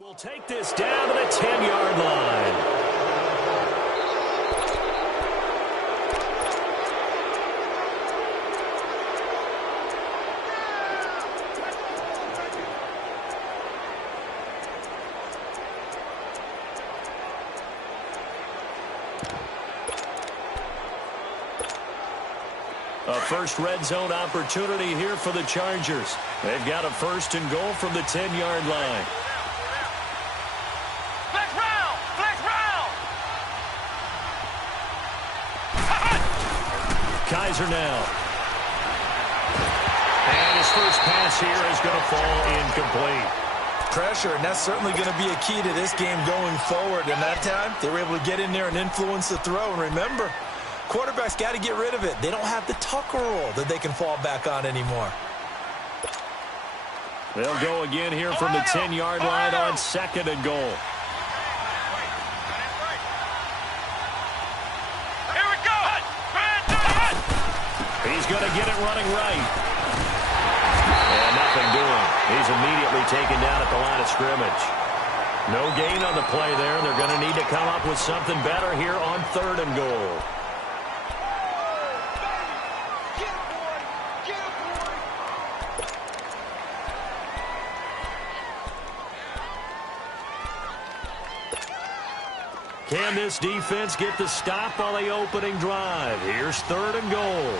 We'll take this down to the 10-yard line. A first red zone opportunity here for the Chargers. They've got a first and goal from the 10-yard line. Flex round! Flex round! Kaiser now. And his first pass here is going to fall incomplete. Pressure, and that's certainly going to be a key to this game going forward. And that time, they were able to get in there and influence the throw. And remember, quarterbacks got to get rid of it. They don't have the Tucker roll that they can fall back on anymore. They'll go again here from the 10-yard line on second and goal. Here we go! He's going to get it running right. And nothing doing. He's immediately taken down at the line of scrimmage. No gain on the play there. They're going to need to come up with something better here on third and goal. Can this defense get the stop on the opening drive? Here's third and goal.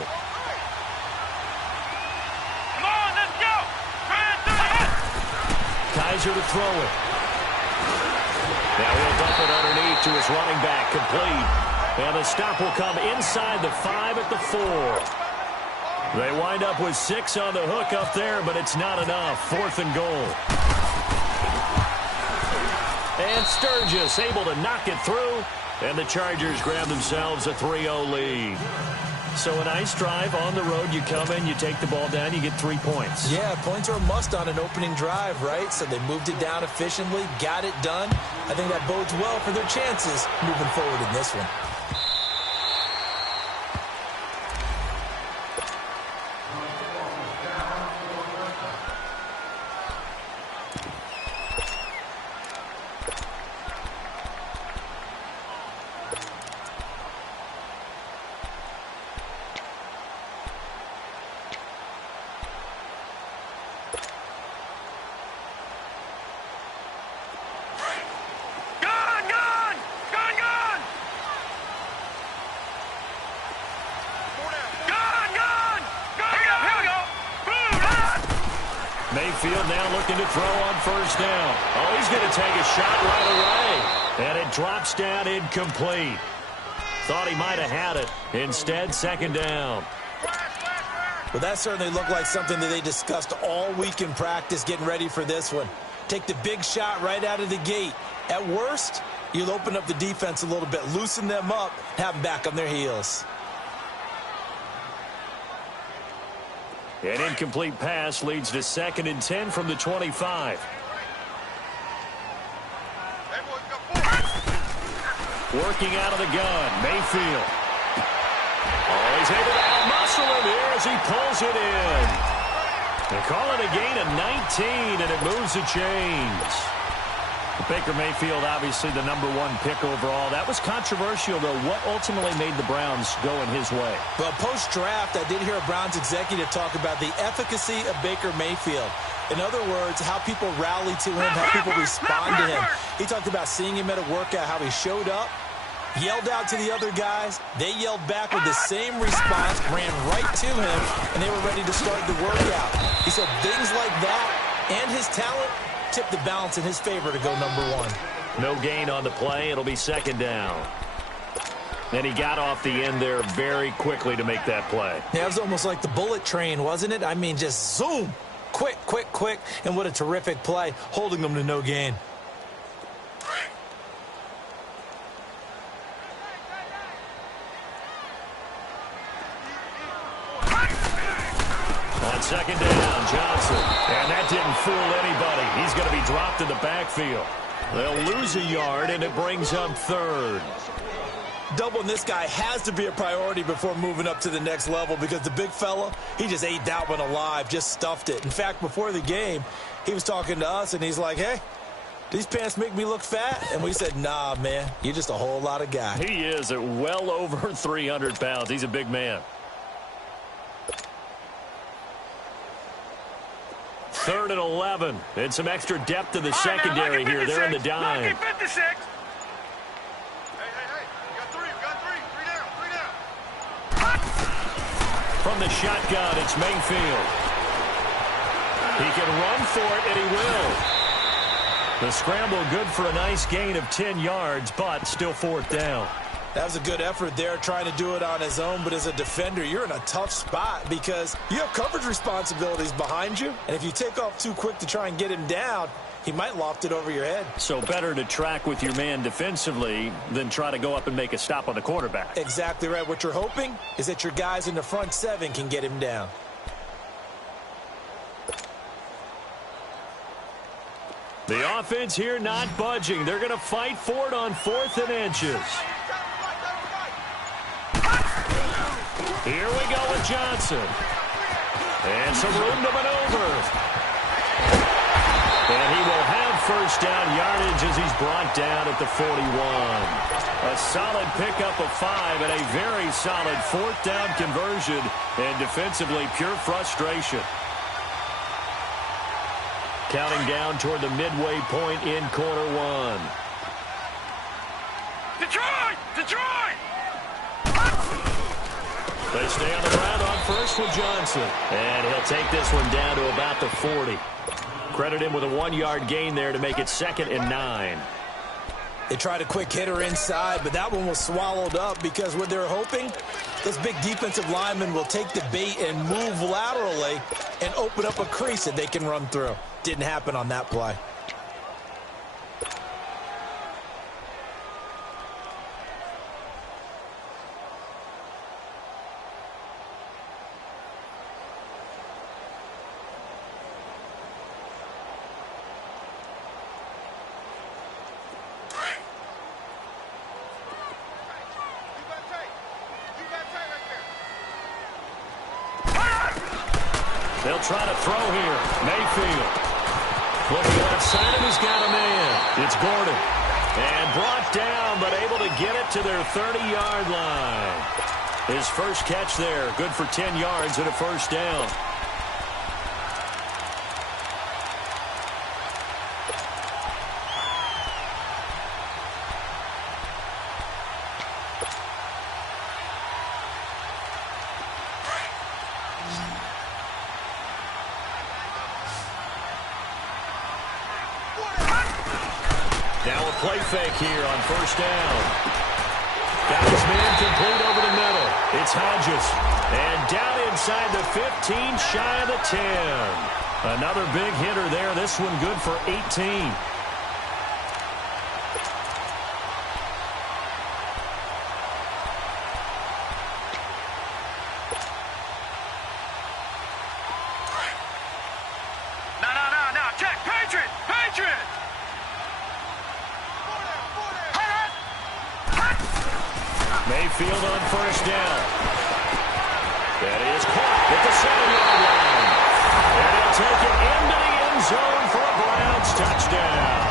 Come on, let's go! Kaiser to throw it. Now he'll dump it underneath to his running back, complete. And the stop will come inside the 5 at the 4. They wind up with 6 on the hook up there, but it's not enough. Fourth and goal. And Sturgis able to knock it through, and the Chargers grab themselves a 3-0 lead. So a nice drive on the road. You come in, you take the ball down, you get 3 points. Yeah, points are a must on an opening drive, right? So they moved it down efficiently, got it done. I think that bodes well for their chances moving forward in this one. Mayfield now looking to throw on first down. Oh, he's going to take a shot right away. And it drops down incomplete. Thought he might have had it. Instead, second down. Well, that certainly looked like something that they discussed all week in practice getting ready for this one. Take the big shot right out of the gate. At worst, you'll open up the defense a little bit, loosen them up, have them back on their heels. An incomplete pass leads to 2nd and 10 from the 25. Working out of the gun, Mayfield. Oh, he's able to out-muscle him here as he pulls it in. They call it a gain of 19, and it moves the chains. Baker Mayfield, obviously the #1 pick overall. That was controversial, though. What ultimately made the Browns go in his way? Well, post-draft, I did hear a Browns executive talk about the efficacy of Baker Mayfield. In other words, how people rally to him, how people respond to him. He talked about seeing him at a workout, how he showed up, yelled out to the other guys. They yelled back with the same response, ran right to him, and they were ready to start the workout. He said things like that and his talent tipped the balance in his favor to go #1. No gain on the play. It'll be second down. And he got off the end there very quickly to make that play. Yeah, it was almost like the bullet train, wasn't it? I mean, just zoom. Quick, quick, quick. And what a terrific play, holding them to no gain. On second down, Johnson. And that didn't fool anybody. He's going to be dropped in the backfield. They'll lose a yard, and it brings up third. Doubling this guy has to be a priority before moving up to the next level, because the big fella, he just ate that one alive, just stuffed it. In fact, before the game, he was talking to us, and he's like, hey, These pants make me look fat. And we said, nah, man, you're just a whole lot of guy. He is at well over 300 pounds. He's a big man. 3rd and 11. And some extra depth to the secondary here. They're in the dime. Lucky 56. From the shotgun, it's Mayfield. He can run for it, and he will. The scramble good for a nice gain of 10 yards, but still 4th down. That was a good effort there, trying to do it on his own. But as a defender, you're in a tough spot because you have coverage responsibilities behind you. And if you take off too quick to try and get him down, he might loft it over your head. So better to track with your man defensively than try to go up and make a stop on the quarterback. Exactly right. What you're hoping is that your guys in the front 7 can get him down. The offense here not budging. They're going to fight for it on 4th and inches. Here we go with Johnson. And some room to maneuver. And he will have 1st down yardage as he's brought down at the 41. A solid pickup of 5 and a very solid 4th down conversion. And defensively, pure frustration. Counting down toward the midway point in quarter 1. Detroit! Detroit! They stay on the ground on 1st with Johnson. And he'll take this one down to about the 40. Credit him with a 1-yard gain there to make it 2nd and 9. They tried a quick hitter inside, but that one was swallowed up because what they're hoping, this big defensive lineman will take the bait and move laterally and open up a crease that they can run through. Didn't happen on that play. They'll try to throw here. Mayfield. Looking left side, and he's got a man. It's Gordon. And brought down, but able to get it to their 30-yard line. His first catch there, good for 10 yards and a 1st down. Now a play fake here on 1st down. Got his man complete over the middle. It's Hodges. And down inside the 15, shy of the 10. Another big hitter there. This one good for 18. No. Check. Patriot. Patriot. Mayfield on 1st down. That is caught at the 7-yard line. And he'll take it into the end zone for a Browns touchdown.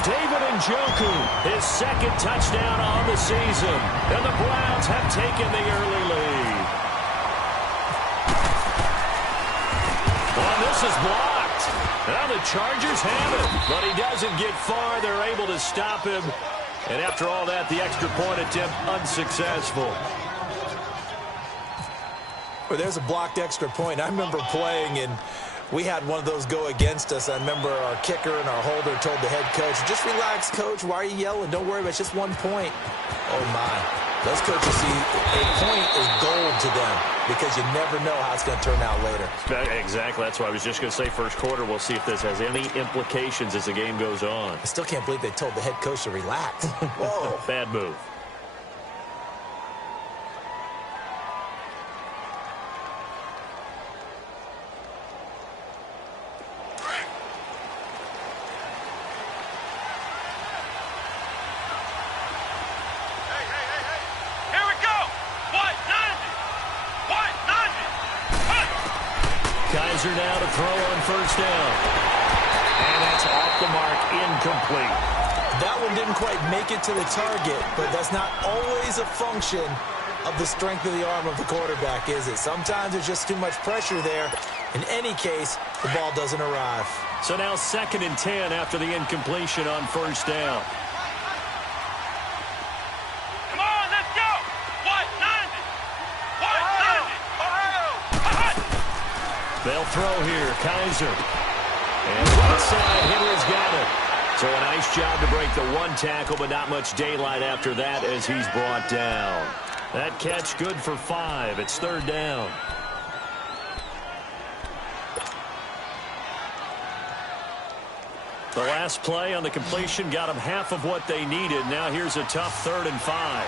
David Njoku, his 2nd touchdown on the season. And the Browns have taken the early lead. Well, this is blocked. Now the Chargers have it, but he doesn't get far. They're able to stop him. And after all that, the extra point attempt unsuccessful. Well, there's a blocked extra point. I remember playing, and we had one of those go against us. I remember our kicker and our holder told the head coach, just relax, coach. Why are you yelling? Don't worry about it. It's just 1 point. Oh, my. Those coaches see a point is gold to them because you never know how it's going to turn out later. Exactly. That's why I was just going to say 1st quarter. We'll see if this has any implications as the game goes on. I still can't believe they told the head coach to relax. Whoa. Bad move. Kaiser now to throw on 1st down. And that's off the mark, incomplete. That one didn't quite make it to the target, but that's not always a function of the strength of the arm of the quarterback, is it? Sometimes there's just too much pressure there. In any case, the ball doesn't arrive. So now 2nd and 10 after the incompletion on 1st down. Come on, let's go. What? 90. What? 90. They'll throw here. Kaiser. And right side, Henry's got it. So a nice job to break the one tackle, but not much daylight after that as he's brought down. That catch good for 5. It's 3rd down. The last play on the completion got them half of what they needed. Now here's a tough 3rd and 5.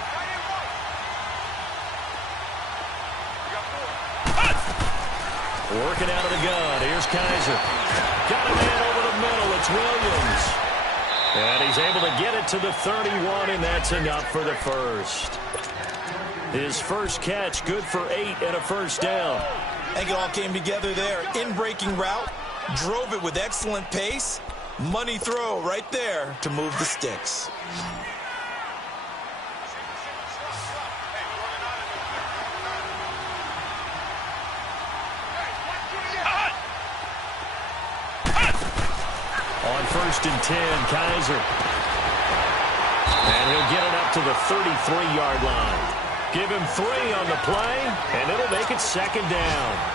Working out of the gun. Here's Kaiser. Got a man over the middle. It's Williams. And he's able to get it to the 31, and that's enough for the first. His first catch, good for 8 and a 1st down. I think it all came together there. In-breaking route, drove it with excellent pace. Money throw right there to move the sticks. On 1st and 10, Kaiser. And he'll get it up to the 33-yard line. Give him 3 on the play, and it'll make it 2nd down.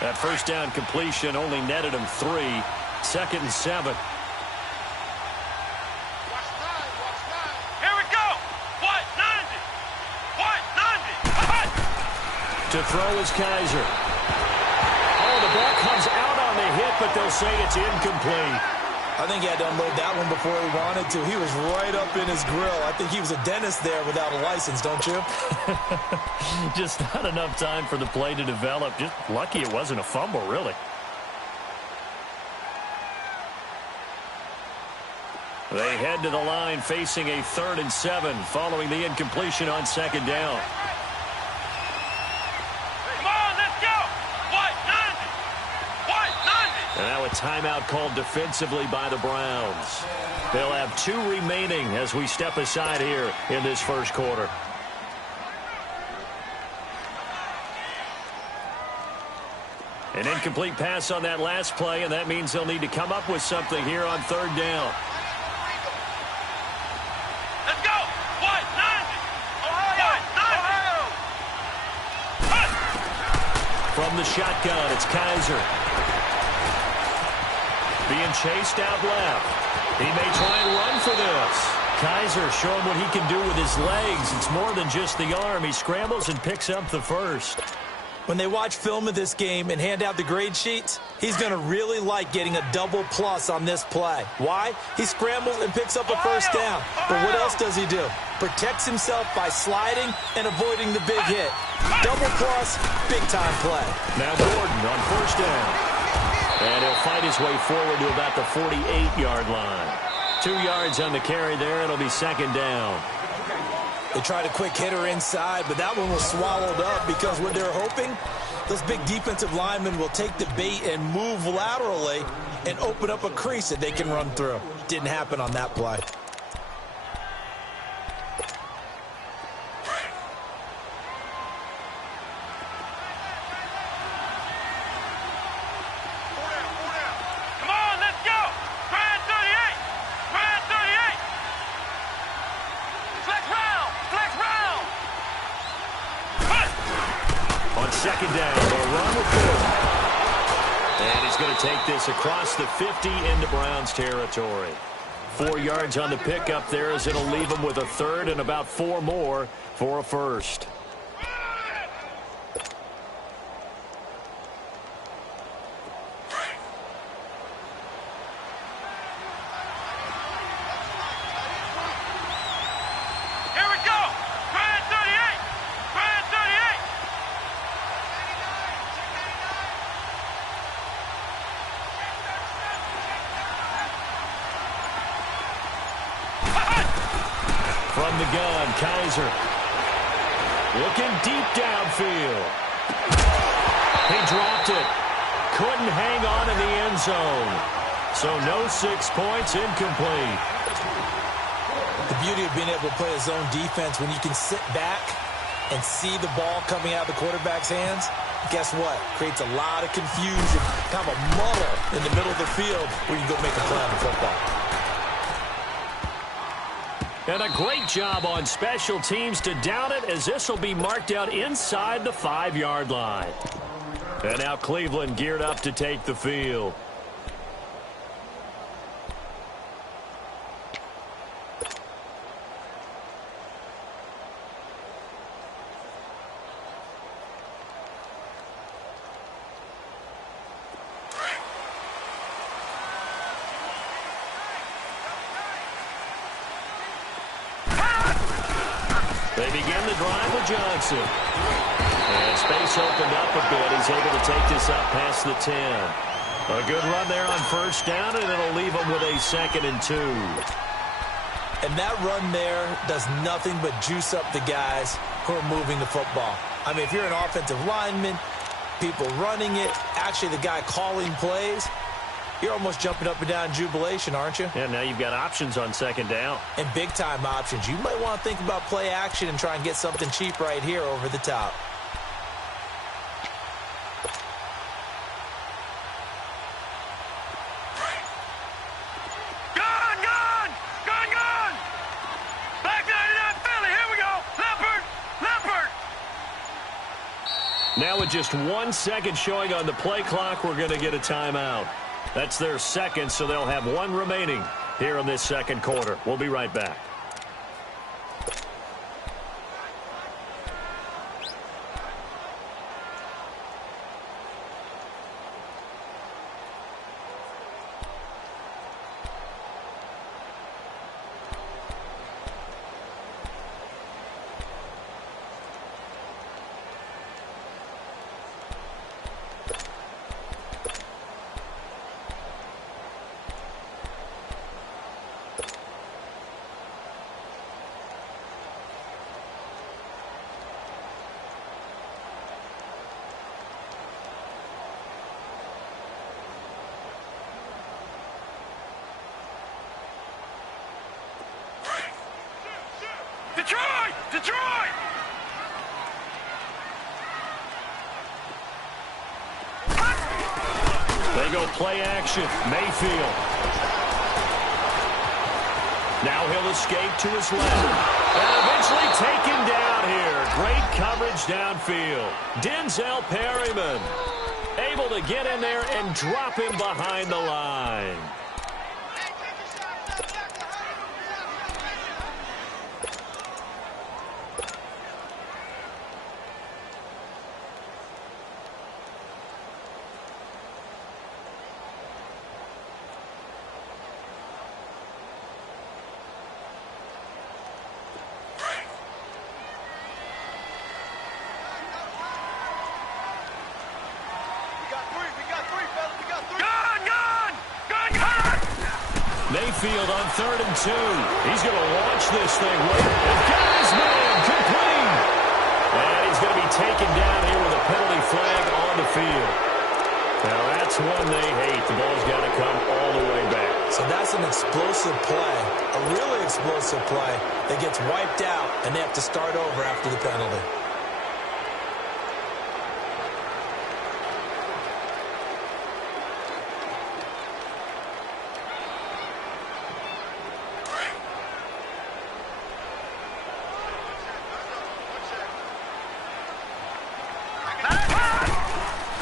That 1st down completion only netted him 3. 2nd and 7. To throw is Kaiser. Oh, the ball comes out on the hit, but they'll say it's incomplete. I think he had to unload that one before he wanted to. He was right up in his grill. I think he was a dentist there without a license, don't you? Just not enough time for the play to develop. Just lucky it wasn't a fumble, really. They head to the line facing a 3rd and 7 following the incompletion on 2nd down. And now a timeout called defensively by the Browns. They'll have 2 remaining as we step aside here in this 1st quarter. An incomplete pass on that last play, and that means they'll need to come up with something here on 3rd down. Let's go! What? 90! From the shotgun, it's Kaiser. Being chased out left. He may try and run for this. Kaiser showing what he can do with his legs. It's more than just the arm. He scrambles and picks up the 1st. When they watch film of this game and hand out the grade sheets, he's going to really like getting a double plus on this play. Why? He scrambles and picks up a 1st down. But what else does he do? Protects himself by sliding and avoiding the big hit. Double plus, big-time play. Now Gordon on 1st down. And he'll fight his way forward to about the 48-yard line. 2 yards on the carry there. It'll be 2nd down. They tried a quick hitter inside, but that one was swallowed up because what they're hoping, those big defensive linemen will take the bait and move laterally and open up a crease that they can run through. Didn't happen on that play. Take this across the 50 into Browns territory. 4 yards on the pickup there as it'll leave them with a 3rd and about 4 more for a 1st. the gun, Kaiser. Looking deep downfield. He dropped it. Couldn't hang on in the end zone. So no 6 points, incomplete. The beauty of being able to play a zone defense when you can sit back and see the ball coming out of the quarterback's hands, guess what? Creates a lot of confusion, kind of a muddle in the middle of the field where you can go make a play on the football. And a great job on special teams to down it, as this will be marked out inside the 5-yard line. And now Cleveland geared up to take the field. They begin the drive with Johnson. And space opened up a bit. He's able to take this up past the 10. A good run there on first down, and it'll leave him with a 2nd and 2. And that run there does nothing but juice up the guys who are moving the football. I mean, if you're an offensive lineman, people running it, actually the guy calling plays, you're almost jumping up and down in jubilation, aren't you? Yeah, now you've got options on 2nd down. And big-time options. You might want to think about play action and try and get something cheap right here over the top. Now with just 1 second showing on the play clock, we're going to get a timeout. That's their second, so they'll have 1 remaining here in this 2nd quarter. We'll be right back. Detroit! Detroit! They go play action. Mayfield. Now he'll escape to his left. And eventually taken down here. Great coverage downfield. Denzel Perryman able to get in there and drop him behind the line. Mayfield on 3rd and 2. He's going to launch this thing. He's got his man complete. And he's going to be taken down here with a penalty flag on the field. Now that's one they hate. The ball's got to come all the way back. So that's an explosive play, a really explosive play that gets wiped out, and they have to start over after the penalty.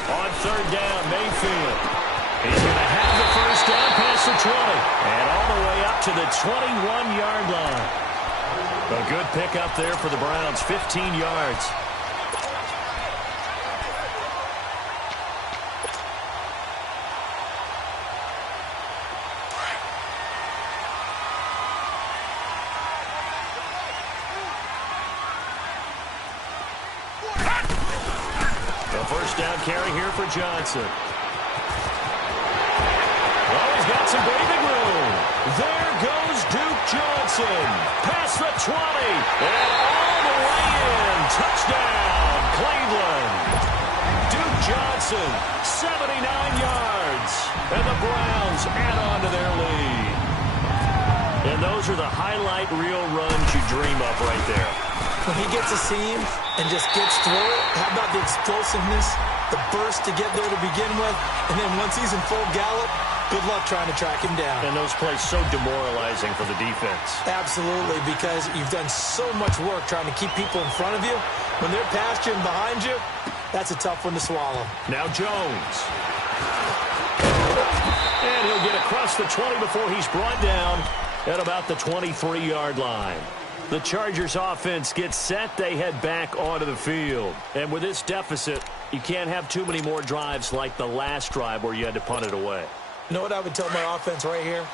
On 3rd down, Mayfield. He's going to have the first down past the 20. And all the way up to the 21-yard line. A good pickup there for the Browns, 15 yards. First down carry here for Johnson. Oh, he's got some breathing room. There goes Duke Johnson. Past the 20. And all the way in. Touchdown, Cleveland. Duke Johnson, 79 yards. And the Browns add on to their lead. And those are the highlight reel runs you dream of right there. When he gets a seam and just gets through it, how about the explosiveness, the burst to get there to begin with, and then once he's in full gallop, good luck trying to track him down. And those plays so demoralizing for the defense. Absolutely, because you've done so much work trying to keep people in front of you. When they're past you and behind you, that's a tough one to swallow. Now Jones. And he'll get across the 20 before he's brought down at about the 23-yard line. The Chargers offense gets set. They head back onto the field. And with this deficit, you can't have too many more drives like the last drive where you had to punt it away. You know what I would tell my offense right here?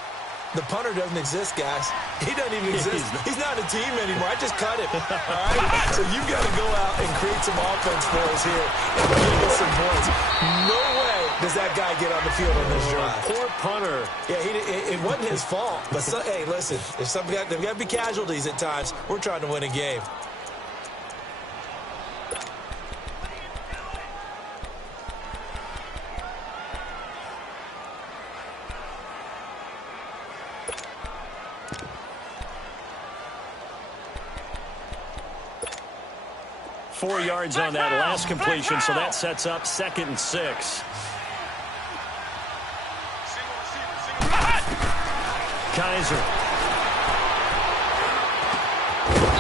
The punter doesn't exist, guys. He doesn't even exist. He's not a team anymore. I just cut him. All right? So you've got to go out and create some offense for us here and give us some points. No way does that guy get on the field on this drive. Poor punter. Yeah, it wasn't his fault. But, hey, listen, if there's got to be casualties at times. We're trying to win a game. Four yards on that last completion, so that sets up 2nd and 6. Kaiser.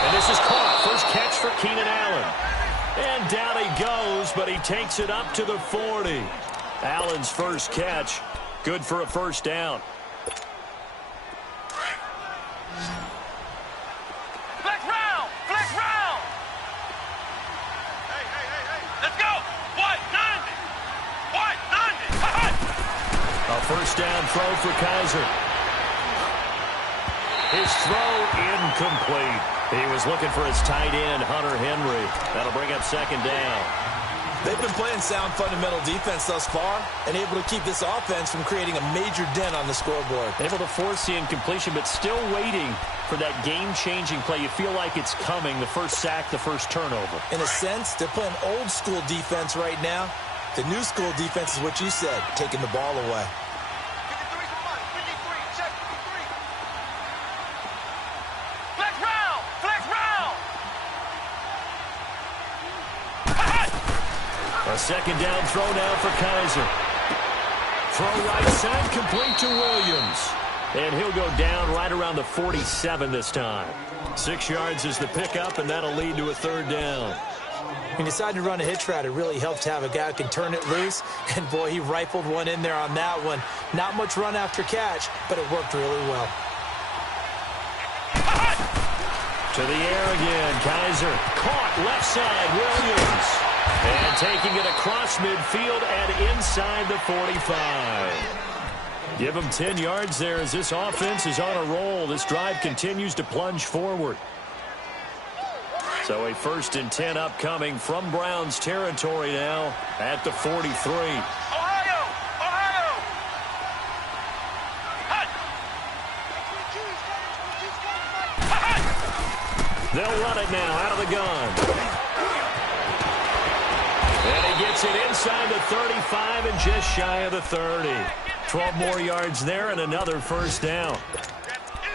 And this is caught. First catch for Keenan Allen. And down he goes, but he takes it up to the 40. Allen's first catch. Good for a first down. First down throw for Kaiser. His throw incomplete. He was looking for his tight end, Hunter Henry. That'll bring up 2nd down. They've been playing sound fundamental defense thus far and able to keep this offense from creating a major dent on the scoreboard. Able to force the incompletion, but still waiting for that game-changing play. You feel like it's coming, the first sack, the first turnover. In a sense, they're playing old-school defense right now. The new school defense is what you said, taking the ball away. A 2nd down throw now for Kaiser. Throw right side, complete to Williams. And he'll go down right around the 47 this time. 6 yards is the pickup, and that'll lead to a 3rd down. When you decide to run a hitch route, it really helps to have a guy who can turn it loose. And, boy, he rifled one in there on that one. Not much run after catch, but it worked really well. To the air again. Kaiser caught left side. Williams. And taking it across midfield and inside the 45. Give him 10 yards there as this offense is on a roll. This drive continues to plunge forward. So a 1st and 10 upcoming from Browns territory now at the 43. Ohio! Ohio! They'll run it now out of the gun. And he gets it inside the 35 and just shy of the 30. 12 more yards there and another first down.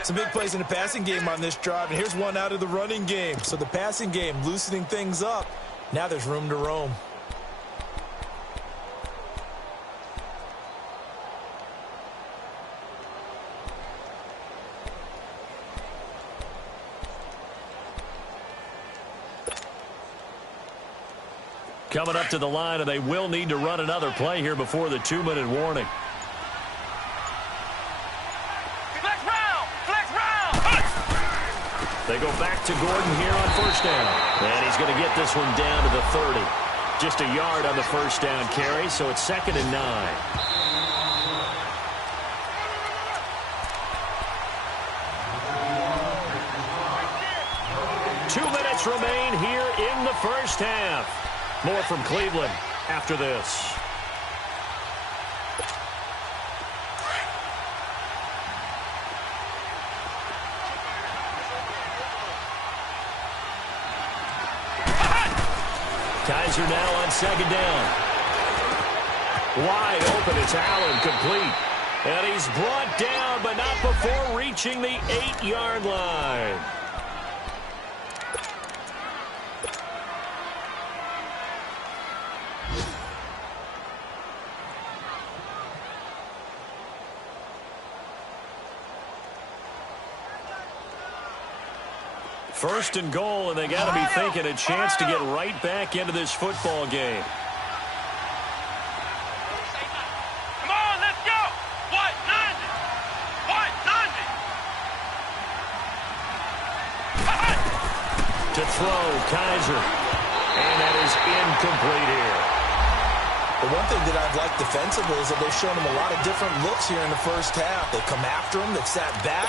Some big plays in the passing game on this drive, and here's one out of the running game. So the passing game loosening things up. Now there's room to roam. Coming up to the line, and they will need to run another play here before the 2-minute warning. They go back to Gordon here on first down. And he's going to get this one down to the 30. Just a yard on the first down carry, so it's 2nd and 9. Two minutes remain here in the first half. More from Cleveland after this. Kaiser now on second down. Wide open. It's Allen, complete. And he's brought down, but not before reaching the 8-yard line. First and goal, and they got to be thinking a chance to get right back into this football game. Come on, let's go. What? None. What? None. To throw, Kaiser. And that is incomplete here. The one thing that I've liked defensively is that they've shown him a lot of different looks here in the first half. They come after him, they've sat back.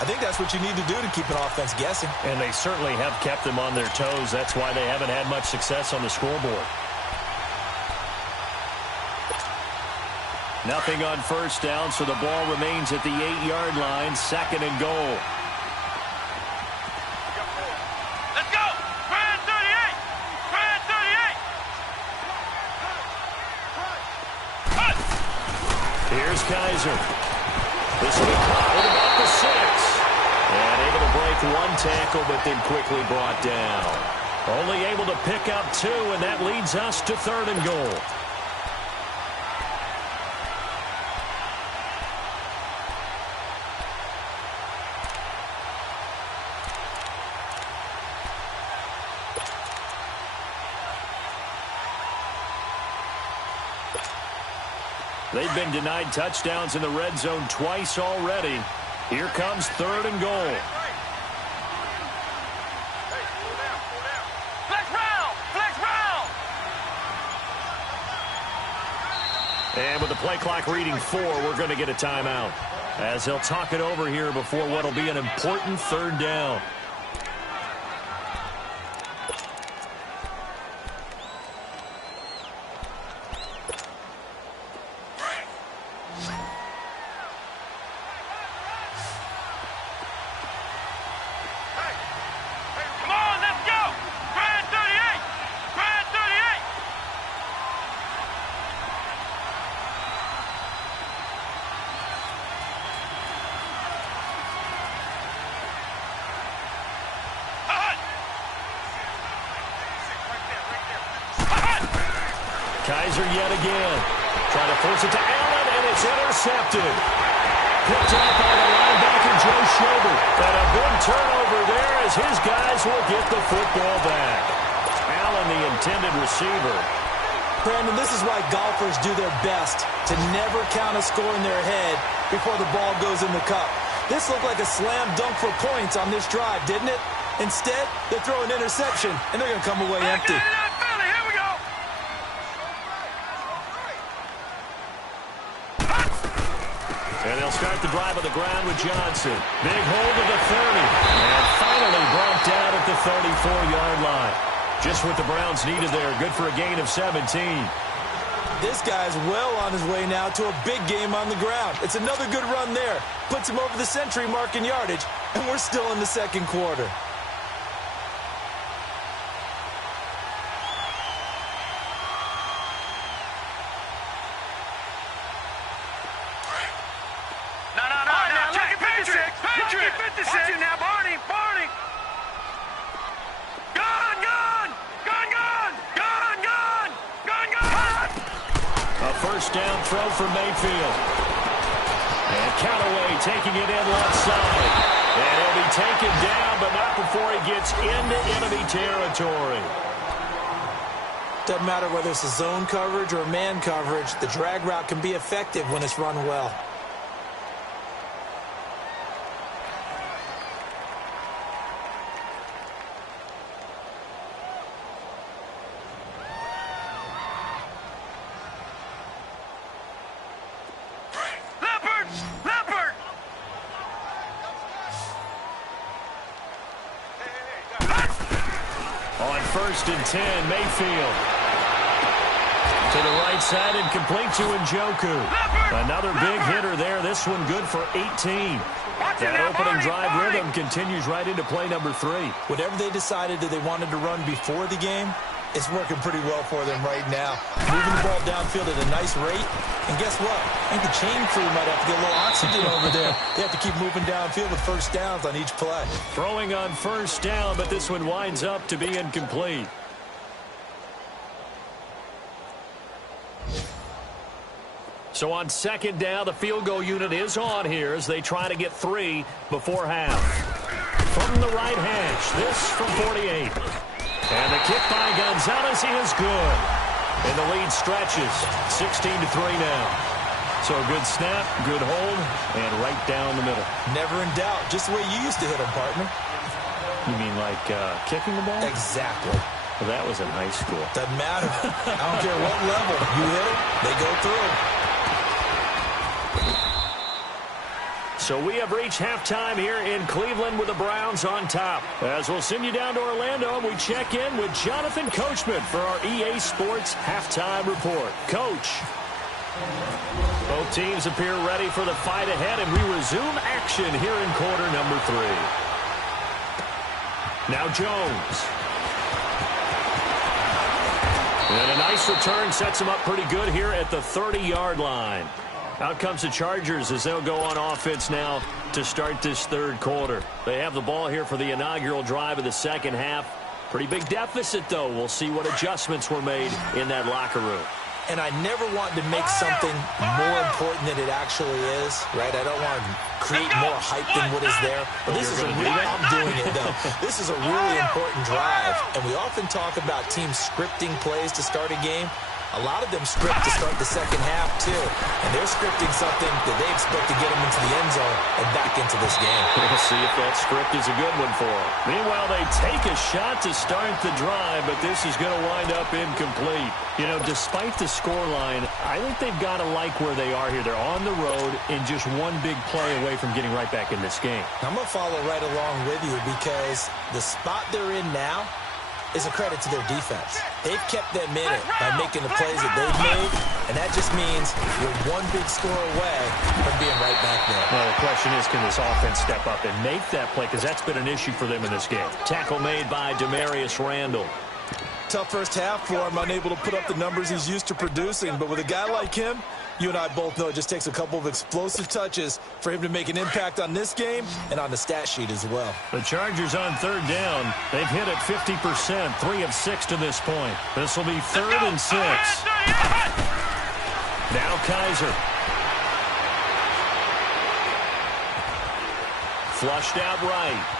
I think that's what you need to do to keep an offense guessing. And they certainly have kept them on their toes. That's why they haven't had much success on the scoreboard. Nothing on first down, so the ball remains at the 8-yard line, second and goal. Let's go. Brand 38. Brand 38. Here's Kaiser. This will be caught at about the 6. And able to break one tackle, but then quickly brought down. Only able to pick up 2, and that leads us to third and goal. They've been denied touchdowns in the red zone twice already. Here comes third and goal. Flex round. Flex round. And with the play clock reading 4, we're going to get a timeout, as they'll talk it over here before what will be an important third down. Come on, let's go. Brand 38. Brand 38. Kaiser yet again. Trying to force it to Allen, and it's intercepted. Picked up by the linebacker, Joe Schobert. And a big turnover there as his guys will get the football back. Allen, the intended receiver. Brandon, this is why golfers do their best to never count a score in their head before the ball goes in the cup. This looked like a slam dunk for points on this drive, didn't it? Instead, they throw an interception, and they're going to come away empty. Here we go. And they'll start the drive on the ground with Johnson. Big hold of the 30. And finally brought down at the 34-yard line. Just what the Browns needed there. Good for a gain of 17. This guy's well on his way now to a big game on the ground. It's another good run there. Puts him over the century mark in yardage, and we're still in the second quarter. No. Check it, Patrick. Patrick. 56. Watch it now, Barney. Gun. A first down throw for Mayfield. And Callaway taking it in left side. And he'll be taken down, but not before he gets into enemy territory. Doesn't matter whether it's a zone coverage or man coverage, the drag route can be effective when it's run well. Leopard. On first and 10, Mayfield. To the right side and complete to Njoku. Another big hitter there. This one good for 18. That opening drive rhythm continues right into play number 3. Whatever they decided that they wanted to run before the game, It's working pretty well for them right now. Moving the ball downfield at a nice rate. And guess what? I think the chain crew might have to get a little oxygen over there. They have to keep moving downfield with first downs on each play. Throwing on first down, but this one winds up to be incomplete. So on second down, the field goal unit is on here as they try to get 3 before half. From the right hash, this from 48. And the kick by Gonzalez is good. And the lead stretches 16-3 now. So a good snap, good hold, and right down the middle. Never in doubt. Just the way you used to hit them, partner. You mean like kicking the ball? Exactly. Well, that was in high school. Doesn't matter. I don't care what level. You hit them, they go through. So we have reached halftime here in Cleveland with the Browns on top. As we'll send you down to Orlando, we check in with Jonathan Coachman for our EA Sports Halftime Report. Coach. Both teams appear ready for the fight ahead, and we resume action here in quarter number 3. Now Jones. And a nice return sets him up pretty good here at the 30-yard line. Out comes the Chargers as they'll go on offense now to start this third quarter. They have the ball here for the inaugural drive of the second half. Pretty big deficit, though. We'll see what adjustments were made in that locker room. And I never want to make something more important than it actually is, right? I don't want to create more hype than what is there. But this is a really, I'm doing it, though. This is a really important drive. And we often talk about teams scripting plays to start a game. A lot of them script to start the second half, too. And they're scripting something that they expect to get them into the end zone and back into this game. We'll see if that script is a good one for them. Meanwhile, they take a shot to start the drive, but this is going to wind up incomplete. You know, despite the scoreline, I think they've got to like where they are here. They're on the road and just one big play away from getting right back in this game. I'm going to follow right along with you because the spot they're in now is a credit to their defense. They've kept them in it by making the plays that they've made, and that just means you're one big score away from being right back there. Well, the question is, can this offense step up and make that play? Because that's been an issue for them in this game. Tackle made by Demarius Randall. Tough first half for him, unable to put up the numbers he's used to producing. But with a guy like him, you and I both know it just takes a couple of explosive touches for him to make an impact on this game and on the stat sheet as well. The Chargers on third down. They've hit it 50%, 3 of 6 to this point. This will be 3rd and 6. Now Kaiser. Flushed out right.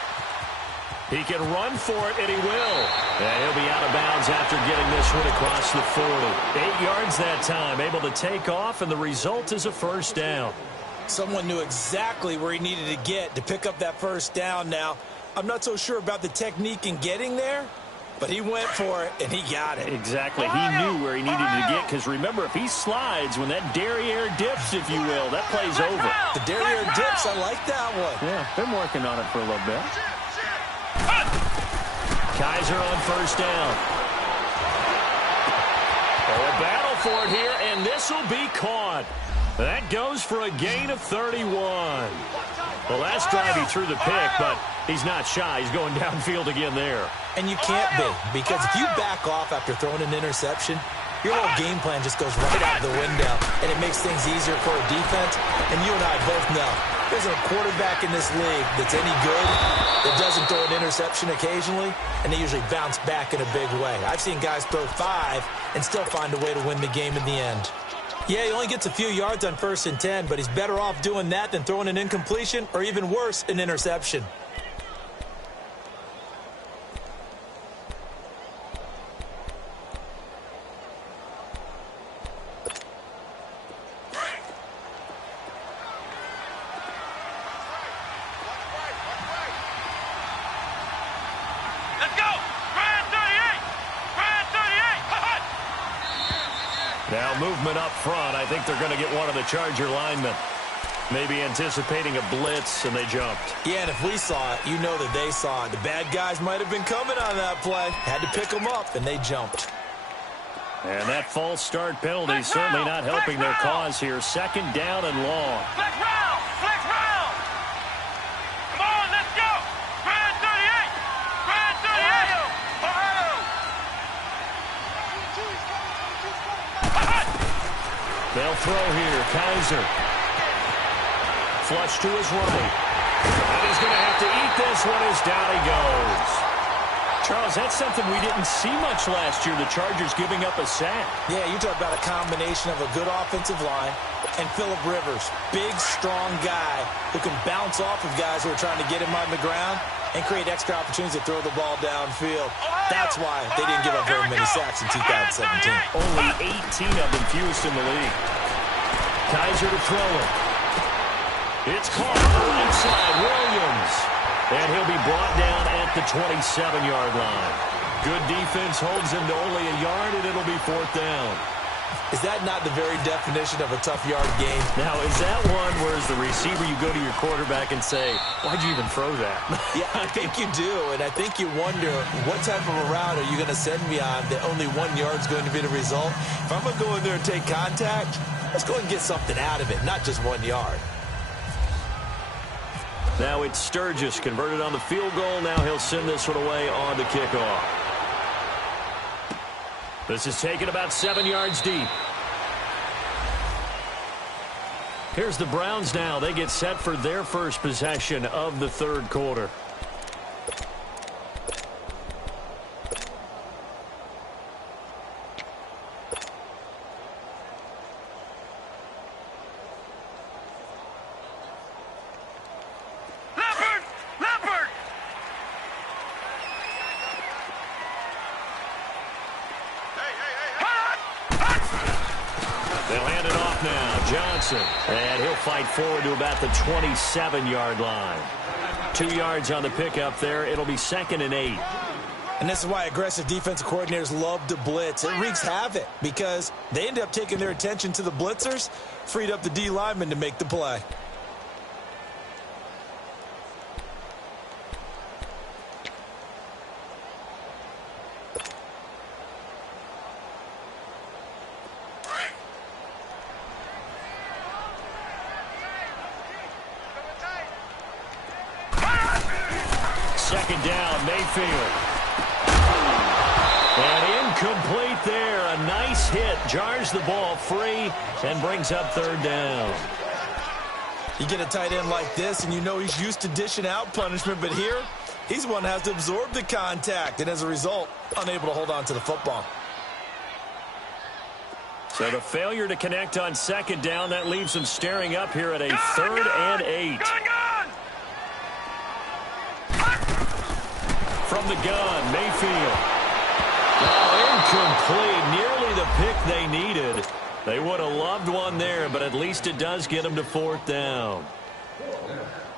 He can run for it, and he will. And he'll be out of bounds after getting this one across the 40. 8 yards that time, able to take off, and the result is a first down. Someone knew exactly where he needed to get to pick up that first down now. I'm not so sure about the technique in getting there, but he went for it, and he got it. Exactly. He knew where he needed to get, because remember, if he slides, when that derriere dips, if you will, that play's over. The derriere dips, I like that one. Yeah, been working on it for a little bit. Kaiser on first down. Oh, a battle for it here, and this will be caught. That goes for a gain of 31. The last drive he threw the pick, but he's not shy. He's going downfield again there. And you can't be, because if you back off after throwing an interception, your whole game plan just goes right out the window, and it makes things easier for a defense. And you and I both know there's a quarterback in this league that's any good that doesn't throw an interception occasionally, and they usually bounce back in a big way. I've seen guys throw 5 and still find a way to win the game in the end. Yeah, he only gets a few yards on 1st and 10, but he's better off doing that than throwing an incompletion or even worse, an interception. Now movement up front. I think they're going to get one of the Charger linemen. Maybe anticipating a blitz, and they jumped. Yeah, and if we saw it, you know that they saw it. The bad guys might have been coming on that play. Had to pick them up, and they jumped. And that false start penalty is certainly not helping their cause here. 2nd down and long. Flex round! Flex round! Come on, let's go! Grand 38! Grand 38! Ohio! They'll throw here. Kaiser. Flush to his right. And he's going to have to eat this one as down he goes. Charles, that's something we didn't see much last year, the Chargers giving up a sack. Yeah, you talk about a combination of a good offensive line and Phillip Rivers, big, strong guy who can bounce off of guys who are trying to get him on the ground and create extra opportunities to throw the ball downfield. That's why they didn't give up very many sacks in 2017. Only 18 of them fused in the league. Kaiser to throw it. It's caught on the right side. Williams. And he'll be brought down at the 27-yard line. Good defense holds him to only a yard, and it'll be 4th down. Is that not the very definition of a tough yard game? Now, is that one where as the receiver you go to your quarterback and say, why'd you even throw that? Yeah, I think you do, and I think you wonder what type of a route are you going to send me on that only 1 yard's going to be the result? If I'm going to go in there and take contact, let's go and get something out of it, not just 1 yard. Now it's Sturgis converted on the field goal. Now he'll send this one away on the kickoff. This is taken about 7 yards deep. Here's the Browns now. They get set for their first possession of the 3rd quarter. And he'll fight forward to about the 27-yard line. 2 yards on the pickup there. It'll be 2nd and 8. And this is why aggressive defensive coordinators love to blitz. It wreaks havoc because they end up taking their attention to the blitzers, freed up the D lineman to make the play. Second down, Mayfield. And incomplete there. A nice hit. Jars the ball free and brings up 3rd down. You get a tight end like this, and you know he's used to dishing out punishment, but here, he's the one that has to absorb the contact, and as a result, unable to hold on to the football. So the failure to connect on 2nd down, that leaves him staring up here at a 3rd and 8. From the gun, Mayfield. Oh, incomplete. Nearly the pick they needed. They would have loved one there, but at least it does get them to 4th down.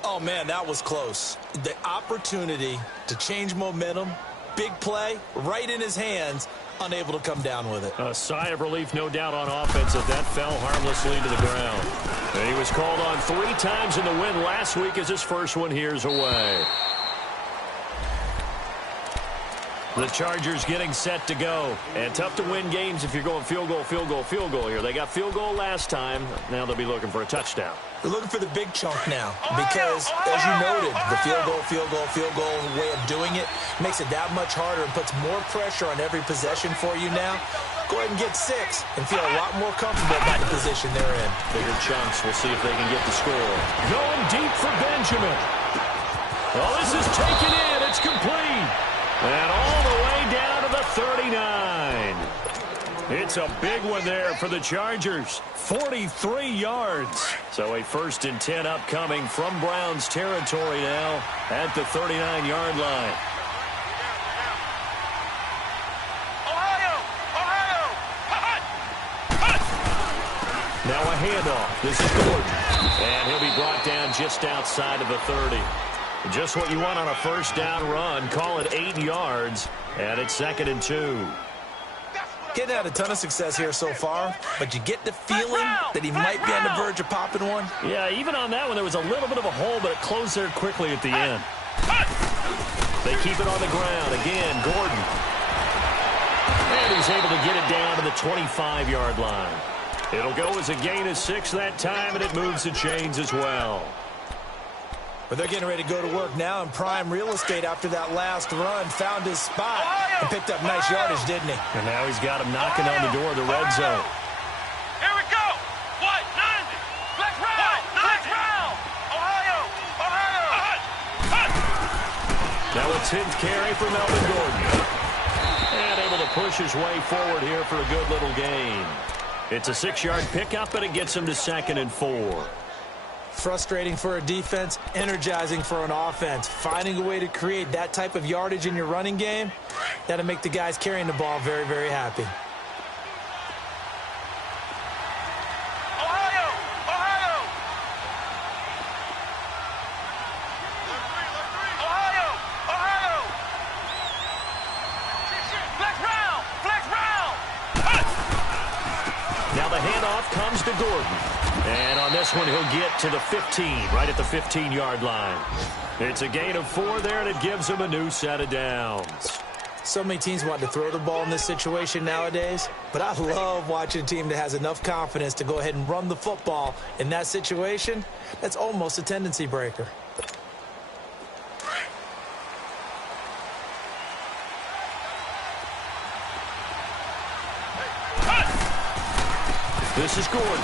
Oh, man, that was close. The opportunity to change momentum, big play, right in his hands, unable to come down with it. A sigh of relief, no doubt, on offense that fell harmlessly to the ground. And he was called on 3 times in the win last week as his first one here's away. The Chargers getting set to go. And tough to win games if you're going field goal, field goal, field goal here. They got field goal last time. Now they'll be looking for a touchdown. They're looking for the big chunk now because, as you noted, the field goal way of doing it makes it that much harder and puts more pressure on every possession for you now. Go ahead and get 6 and feel a lot more comfortable about the position they're in. Bigger chunks. We'll see if they can get the score. Going deep for Benjamin. Oh, this is taken in. It's complete. And all the way down to the 39. It's a big one there for the Chargers. 43 yards. So a 1st and 10 upcoming from Browns territory now at the 39-yard line. Now a handoff. This is Gordon. And he'll be brought down just outside of the 30. Just what you want on a 1st down run. Call it 8 yards. And it's 2nd and 2. Getting had a ton of success here so far, but you get the feeling that he might be on the verge of popping one. Yeah, even on that one, there was a little bit of a hole, but it closed there quickly at the end. They keep it on the ground. Again, Gordon. And he's able to get it down to the 25-yard line. It'll go as a gain of 6 that time, and it moves the chains as well. But they're getting ready to go to work now in prime real estate after that last run. Found his spot and picked up nice yardage, didn't he? And now he's got him knocking on the door of the red zone. Here we go. What? 90. Flex round. Flex round. Ohio. Now a 10th carry for Melvin Gordon. And able to push his way forward here for a good little gain. It's a 6-yard pickup, and it gets him to 2nd and 4. Frustrating for a defense, energizing for an offense. Finding a way to create that type of yardage in your running game, that'll make the guys carrying the ball very, very happy. Ohio. Flex round. Now the handoff comes to Gordon. And on this one, he'll get to the 15, right at the 15-yard line. It's a gain of 4 there, and it gives him a new set of downs. So many teams want to throw the ball in this situation nowadays, but I love watching a team that has enough confidence to go ahead and run the football. In that situation, that's almost a tendency breaker. This is Gordon.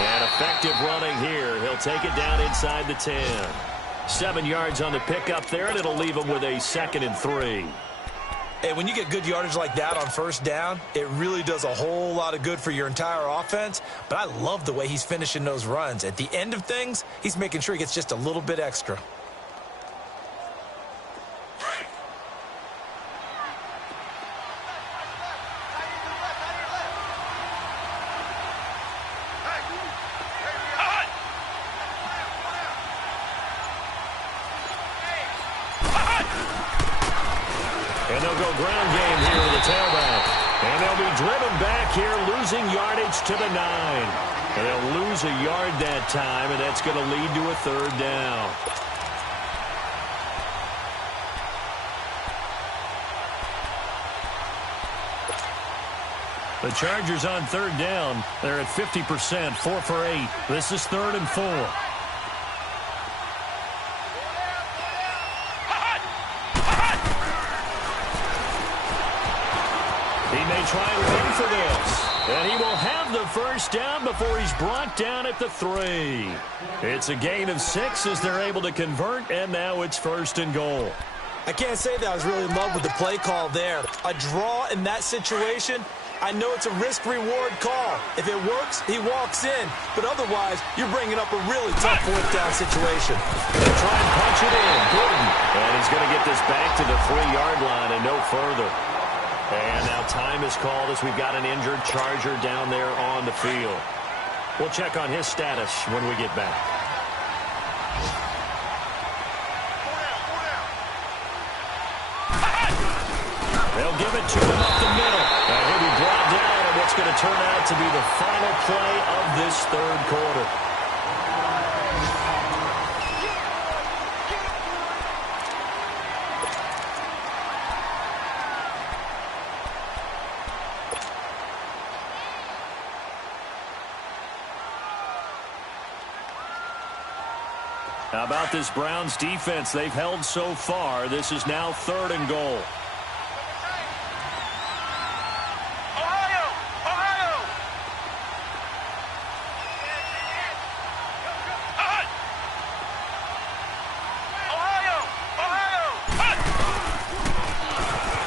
And effective running here. He'll take it down inside the 10. 7 yards on the pickup there, and it'll leave him with a 2nd and 3. Hey, when you get good yardage like that on first down, it really does a whole lot of good for your entire offense. But I love the way he's finishing those runs. At the end of things, he's making sure he gets just a little bit extra. And they'll go ground game here to the tailback. And they'll be driven back here, losing yardage to the 9. And they'll lose a yard that time, and that's going to lead to a 3rd down. The Chargers on 3rd down. They're at 50%, 4 for 8. This is 3rd and 4. He may try and run for this. And he will have the first down before he's brought down at the 3. It's a gain of 6 as they're able to convert, and now it's 1st and goal. I can't say that I was really in love with the play call there. A draw in that situation, I know it's a risk-reward call. If it works, he walks in. But otherwise, you're bringing up a really tough 4th down situation. They'll try and punch it in. Gordon. And he's going to get this back to the 3-yard line and no further. And now time is called as we've got an injured Charger down there on the field. We'll check on his status when we get back. They'll give it to him up the middle. And he'll be brought down in what's going to turn out to be the final play of this 3rd quarter. How about this Browns defense? They've held so far. This is now 3rd and goal.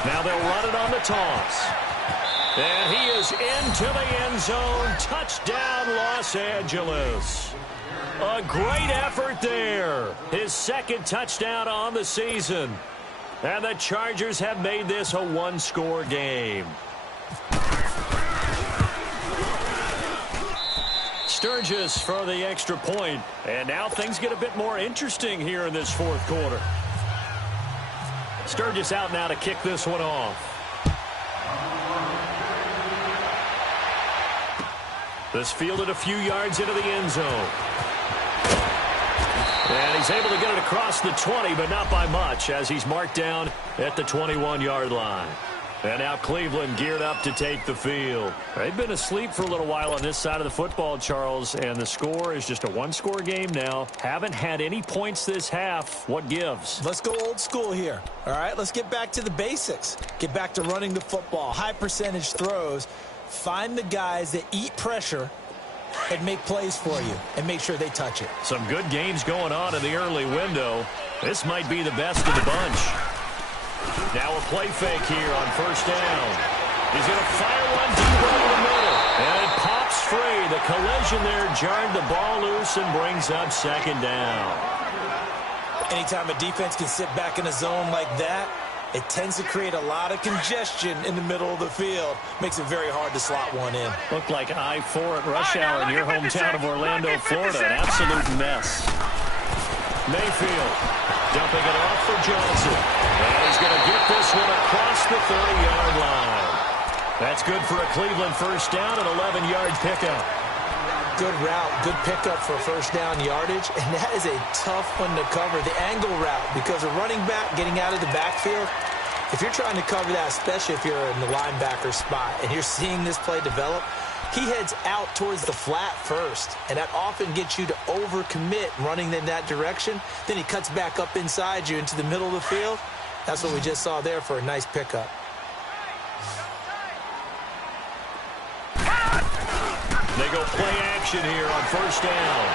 Now they'll run it on the toss. And he is into the end zone. Touchdown, Los Angeles. A great effort there. His 2nd touchdown on the season. And the Chargers have made this a 1-score game. Sturgis for the extra point. And now things get a bit more interesting here in this 4th quarter. Sturgis out now to kick this one off. This fielded a few yards into the end zone. And he's able to get it across the 20, but not by much, as he's marked down at the 21-yard line. And now Cleveland geared up to take the field. They've been asleep for a little while on this side of the football, Charles, and the score is just a one-score game now. Haven't had any points this half. What gives? Let's go old school here. All right, let's get back to the basics. Get back to running the football, high percentage throws. Find the guys that eat pressure and make plays for you and make sure they touch it. Some good games going on in the early window. This might be the best of the bunch. Now a play fake here on first down. He's going to fire one deep over the middle. And it pops free. The collision there jarred the ball loose and brings up second down. Anytime a defense can sit back in a zone like that, it tends to create a lot of congestion in the middle of the field. Makes it very hard to slot one in. Looked like I-4 at rush hour in your hometown of Orlando, Florida. An absolute mess. Mayfield dumping it off for Johnson. And he's going to get this one across the 30-yard line. That's good for a Cleveland first down, an 11-yard pickup. Good route, good pickup for first down yardage, and that is a tough one to cover, the angle route, because a running back getting out of the backfield, if you're trying to cover that, especially if you're in the linebacker spot, and you're seeing this play develop, he heads out towards the flat first, and that often gets you to overcommit running in that direction. Then he cuts back up inside you into the middle of the field. That's what we just saw there for a nice pickup. They go play action here on first down.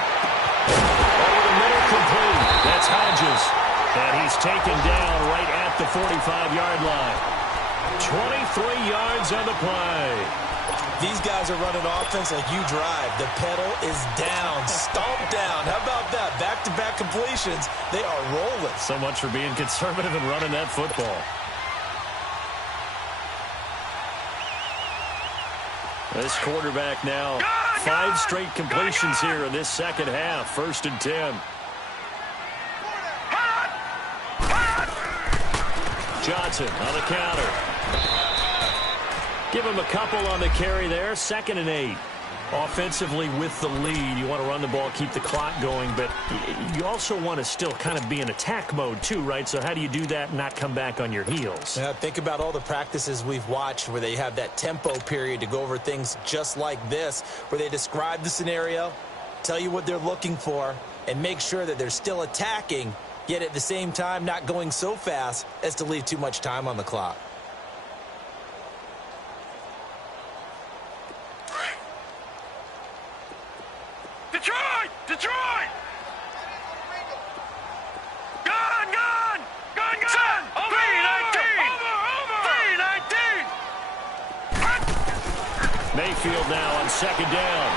Over the middle, complete. That's Hodges. And he's taken down right at the 45-yard line. 23 yards on the play. These guys are running offense like you drive. The pedal is down, stomped down. How about that? Back-to-back completions. They are rolling. So much for being conservative and running that football. This quarterback now, 5 straight completions here in this second half. First and 10. Johnson on the counter. Give him a couple on the carry there. Second and 8. Offensively with the lead, you want to run the ball, keep the clock going, but you also want to still kind of be in attack mode too, right? So how do you do that and not come back on your heels? Yeah, think about all the practices we've watched where they have that tempo period to go over things just like this, where they describe the scenario, tell you what they're looking for, and make sure that they're still attacking, yet at the same time not going so fast as to leave too much time on the clock. Detroit! Detroit! Gone! Gone! Gone! Gone! 319! Over! 319! Mayfield now on second down.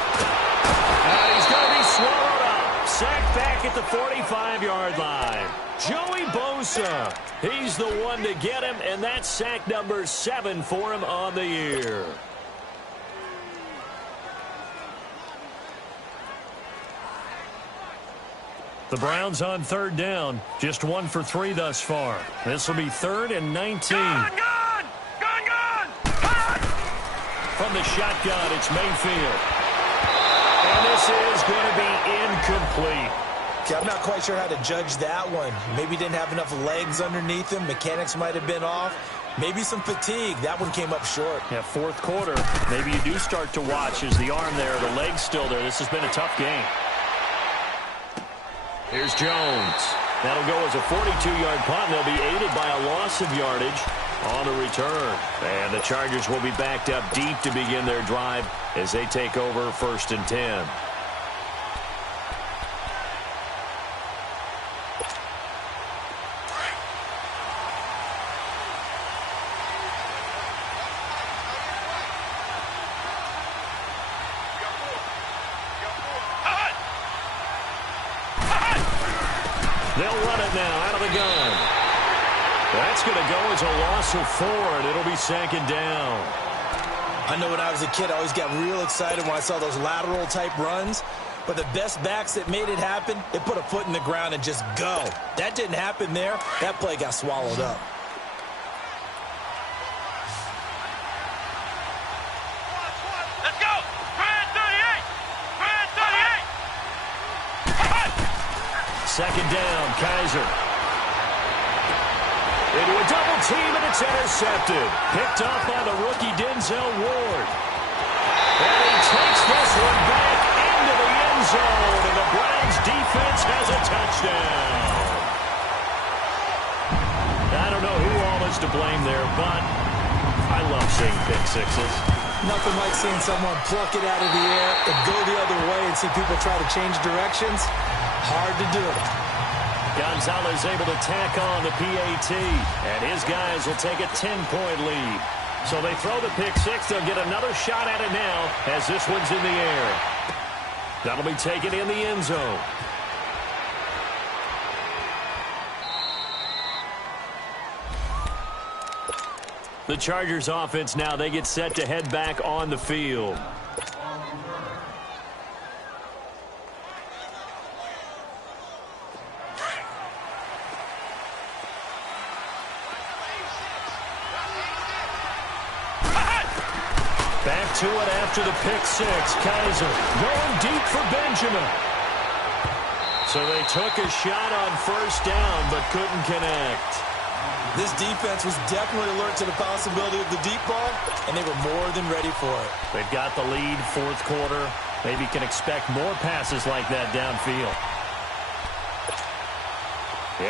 And he's going to be swallowed up. Sacked back at the 45-yard line. Joey Bosa. He's the one to get him, and that's sack number 7 for him on the year. The Browns on third down. Just 1 for 3 thus far. This will be 3rd and 19. Gone! Gone! Gone! Gone! Gone! From the shotgun, it's Mayfield. And this is going to be incomplete. Okay, I'm not quite sure how to judge that one. Maybe didn't have enough legs underneath him. Mechanics might have been off. Maybe some fatigue. That one came up short. Yeah, 4th quarter. Maybe you do start to watch as the arm there, the leg's still there. This has been a tough game. Here's Jones. That'll go as a 42-yard punt. They'll be aided by a loss of yardage on the return. And the Chargers will be backed up deep to begin their drive as they take over 1st and 10. They'll run it now out of the gun. That's going to go as a loss of 4, and it'll be 2nd down. I know when I was a kid, I always got real excited when I saw those lateral-type runs. But the best backs that made it happen, they put a foot in the ground and just go. That didn't happen there. That play got swallowed up. Let's go! Brand 38! Brand 38! 2nd down, Kaiser. It into a double team, and it's intercepted. Picked off by the rookie Denzel Ward. And he takes this one back into the end zone, and the Browns defense has a touchdown. I don't know who all is to blame there, but I love seeing pick sixes. Nothing like seeing someone pluck it out of the air and go the other way and see people try to change directions. Hard to do it. Gonzalez able to tack on the PAT, and his guys will take a 10-point lead. So they throw the pick six. They'll get another shot at it now as this one's in the air. That'll be taken in the end zone. The Chargers offense now, they get set to head back on the field. Back to it after the pick six. Kaiser going deep for Benjamin. So they took a shot on first down but couldn't connect. This defense was definitely alert to the possibility of the deep ball, and they were more than ready for it. They've got the lead, fourth quarter. Maybe can expect more passes like that downfield.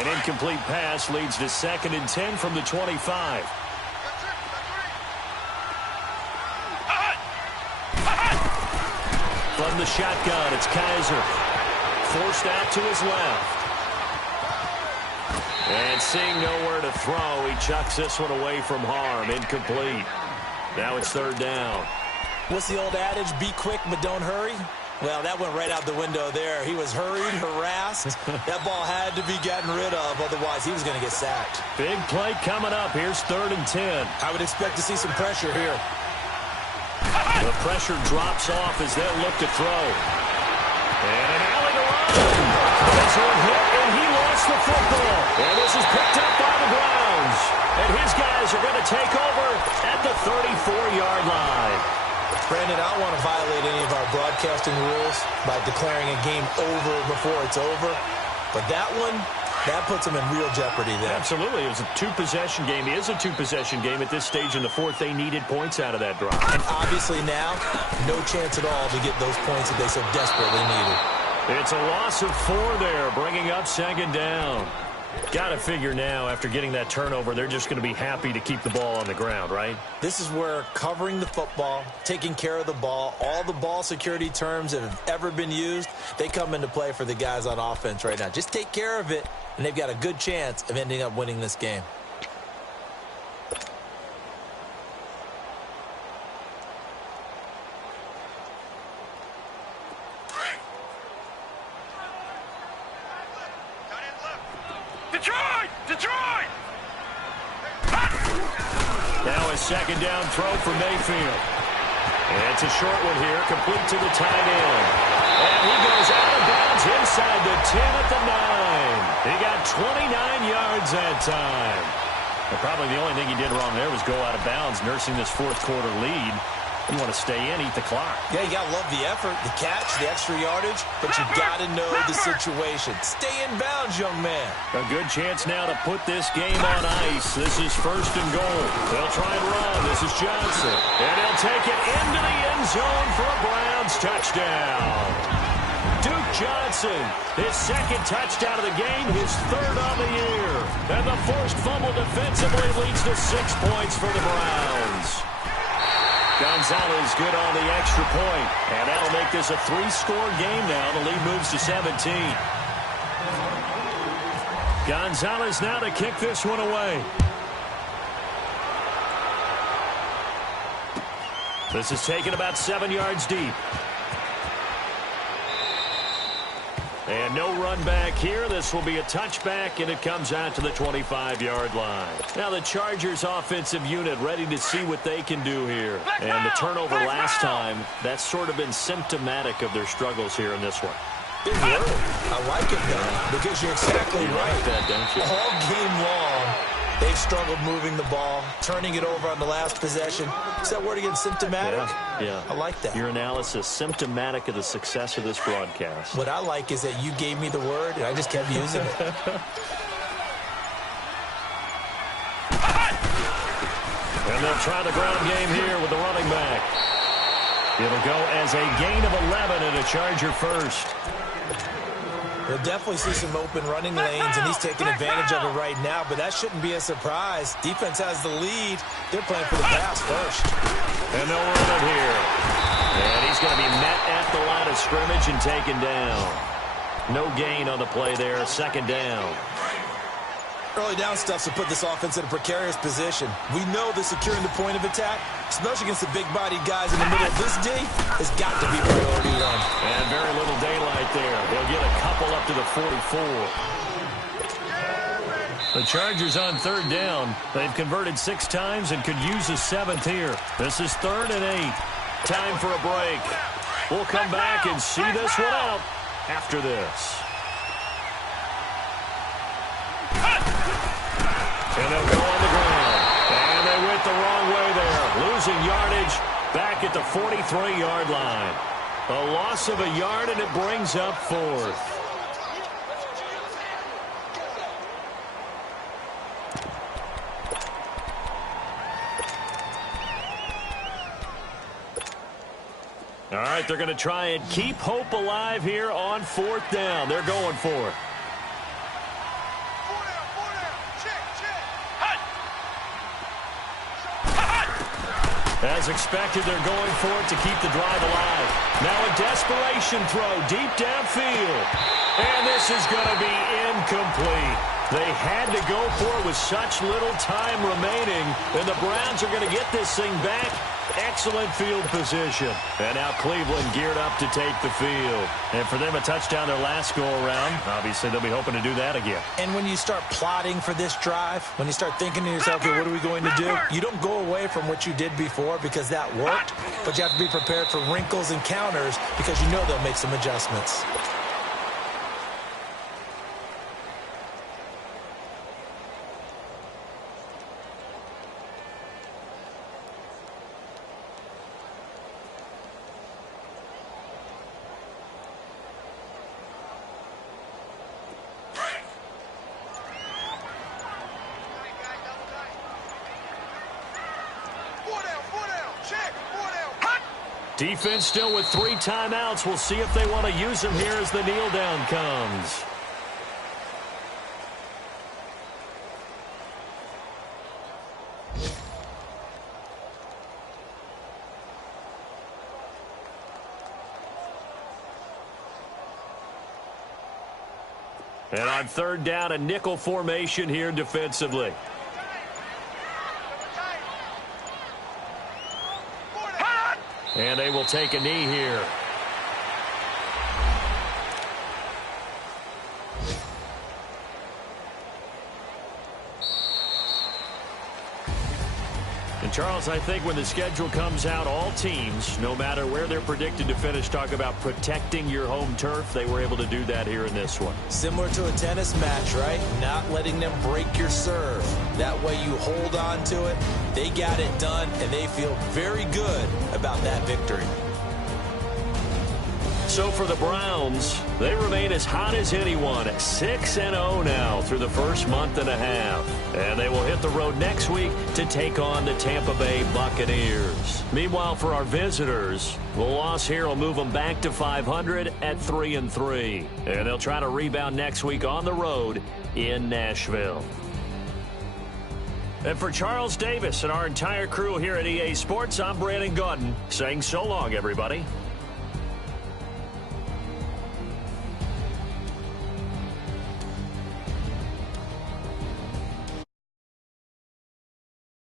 An incomplete pass leads to 2nd and 10 from the 25. From the shotgun, it's Kaiser. Forced out to his left. And seeing nowhere to throw, he chucks this one away from harm. Incomplete. Now it's 3rd down. What's the old adage? Be quick, but don't hurry. Well, that went right out the window there. He was hurried, harassed. That ball had to be gotten rid of, otherwise he was going to get sacked. Big play coming up. Here's 3rd and 10. I would expect to see some pressure here. The pressure drops off as they'll look to throw. And an alley to run. This one hit, and he lost the football. And this is picked up by the Browns. And his guys are going to take over at the 34-yard line. Brandon, I don't want to violate any of our broadcasting rules by declaring a game over before it's over. But that one, that puts them in real jeopardy there. Absolutely. It was a two-possession game. It is a two-possession game at this stage in the fourth. They needed points out of that drive. And obviously now, no chance at all to get those points that they so desperately needed. It's a loss of 4 there, bringing up 2nd down. Got to figure now, after getting that turnover, they're just going to be happy to keep the ball on the ground, right? This is where covering the football, taking care of the ball, all the ball security terms that have ever been used, they come into play for the guys on offense right now. Just take care of it, and they've got a good chance of ending up winning this game. Detroit! Now a 2nd down throw for Mayfield. And it's a short one here, complete to the tight end. And he goes out of bounds inside the 10 at the 9. He got 29 yards that time. And probably the only thing he did wrong there was go out of bounds, nursing this fourth quarter lead. You want to stay in, eat the clock. Yeah, you got to love the effort, the catch, the extra yardage, but you got to know the situation. Stay in bounds, young man. A good chance now to put this game on ice. This is 1st and goal. They'll try and run. This is Johnson. And he'll take it into the end zone for a Browns touchdown. Duke Johnson, his 2nd touchdown of the game, his 3rd on the year. And the forced fumble defensively leads to 6 points for the Browns. Gonzalez good on the extra point, and that'll make this a 3-score game now. The lead moves to 17. Gonzalez now to kick this one away. This is taken about 7 yards deep. And no run back here. This will be a touchback, and it comes out to the 25-yard line. Now the Chargers offensive unit ready to see what they can do here. And the turnover last time, that's sort of been symptomatic of their struggles here in this one. Big word. I like it, though, because you're exactly right. Like that, don't you? All game long, they've struggled moving the ball, turning it over on the last possession. Is that word again, symptomatic? Yeah. I like that. Your analysis, symptomatic of the success of this broadcast. What I like is that you gave me the word, and I just kept using it. they'll try the ground game here with the running back. It'll go as a gain of 11 and a Charger first. We'll definitely see some open running lanes, and he's taking advantage of it right now, but that shouldn't be a surprise. Defense has the lead. They're playing for the pass first. And they'll run it here. And he's going to be met at the line of scrimmage and taken down. No gain on the play there. Second down. Early down stuff to put this offense in a precarious position. We know that securing the point of attack, especially against the big-bodied guys in the middle of this D, has got to be priority one. And very little daylight there. They'll get a couple up to the 44. The Chargers on third down. They've converted 6 times and could use a 7th here. This is 3rd and 8. Time for a break. We'll come back and see this one out after this. And they'll go on the ground. And they went the wrong way there. Losing yardage back at the 43-yard line. A loss of a yard, and it brings up 4th. All right, they're going to try and keep hope alive here on 4th down. They're going for it. As expected, they're going for it to keep the drive alive. Now a desperation throw deep downfield. And this is going to be incomplete. They had to go for it with such little time remaining. And the Browns are going to get this thing back. Excellent field position. And now Cleveland geared up to take the field. And for them, a touchdown their last go-around. Obviously, they'll be hoping to do that again. And when you start plotting for this drive, when you start thinking to yourself, okay, what are we going to do? You don't go away from what you did before because that worked, but you have to be prepared for wrinkles and counters because you know they'll make some adjustments. Defense still with 3 timeouts. We'll see if they want to use them here as the kneel down comes. And on 3rd down, a nickel formation here defensively. And they will take a knee here. And Charles, I think when the schedule comes out, all teams, no matter where they're predicted to finish, talk about protecting your home turf. They were able to do that here in this one. Similar to a tennis match, right? Not letting them break your serve. That way you hold on to it. They got it done, and they feel very good about that victory. So for the Browns, they remain as hot as anyone at 6-0 now through the first month and a half. And they will hit the road next week to take on the Tampa Bay Buccaneers. Meanwhile, for our visitors, the loss here will move them back to 500 at 3-3. And they'll try to rebound next week on the road in Nashville. And for Charles Davis and our entire crew here at EA Sports, I'm Brandon Gaudin saying so long, everybody.